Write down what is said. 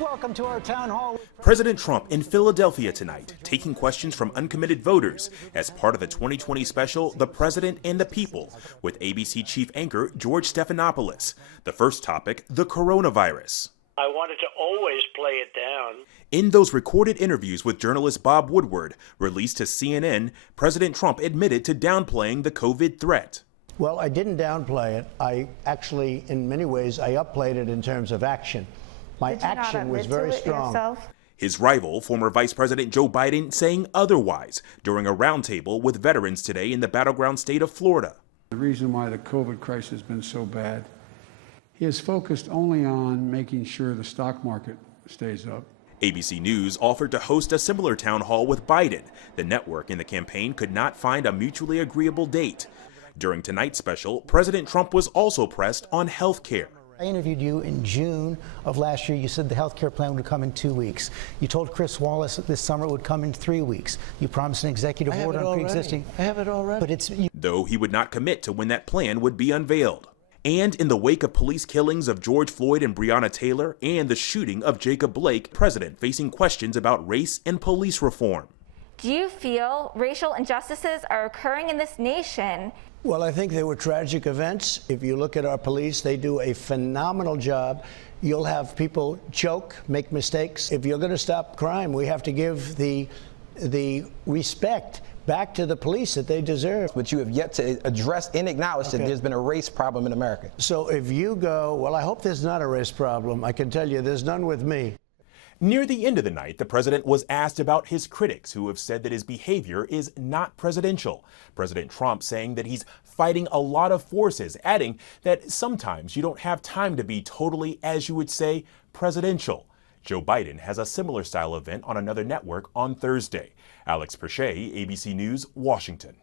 Welcome to our town hall. President Trump in Philadelphia tonight, taking questions from uncommitted voters as part of the 2020 special, The President and the People, with ABC chief anchor George Stephanopoulos. The first topic, the coronavirus. I wanted to always play it down. In those recorded interviews with journalist Bob Woodward, released to CNN, President Trump admitted to downplaying the COVID threat. Well, I didn't downplay it. I actually, in many ways, I upplayed it in terms of action. My action was very strong. His rival, former Vice President Joe Biden, saying otherwise during a roundtable with veterans today in the battleground state of Florida. The reason why the COVID crisis has been so bad, he is focused only on making sure the stock market stays up. ABC News offered to host a similar town hall with Biden. The network and the campaign could not find a mutually agreeable date. During tonight's special, President Trump was also pressed on health care. I interviewed you in June of last year. You said the health care plan would come in 2 weeks. You told Chris Wallace that this summer it would come in 3 weeks. You promised an executive order on pre-existing. I have it already. But though he would not commit to when that plan would be unveiled. And in the wake of police killings of George Floyd and Breonna Taylor and the shooting of Jacob Blake, President facing questions about race and police reform. Do you feel racial injustices are occurring in this nation? Well, I think they were tragic events. If you look at our police, they do a phenomenal job. You'll have people choke, make mistakes. If you're going to stop crime, we have to give the respect back to the police that they deserve. But you have yet to address and acknowledge that there's been a race problem in America. So if you go, well, I hope there's not a race problem. I can tell you there's none with me. Near the end of the night, the president was asked about his critics who have said that his behavior is not presidential. President Trump saying that he's fighting a lot of forces, adding that sometimes you don't have time to be totally, as you would say, presidential. Joe Biden has a similar style event on another network on Thursday. Alex Perche, ABC News, Washington.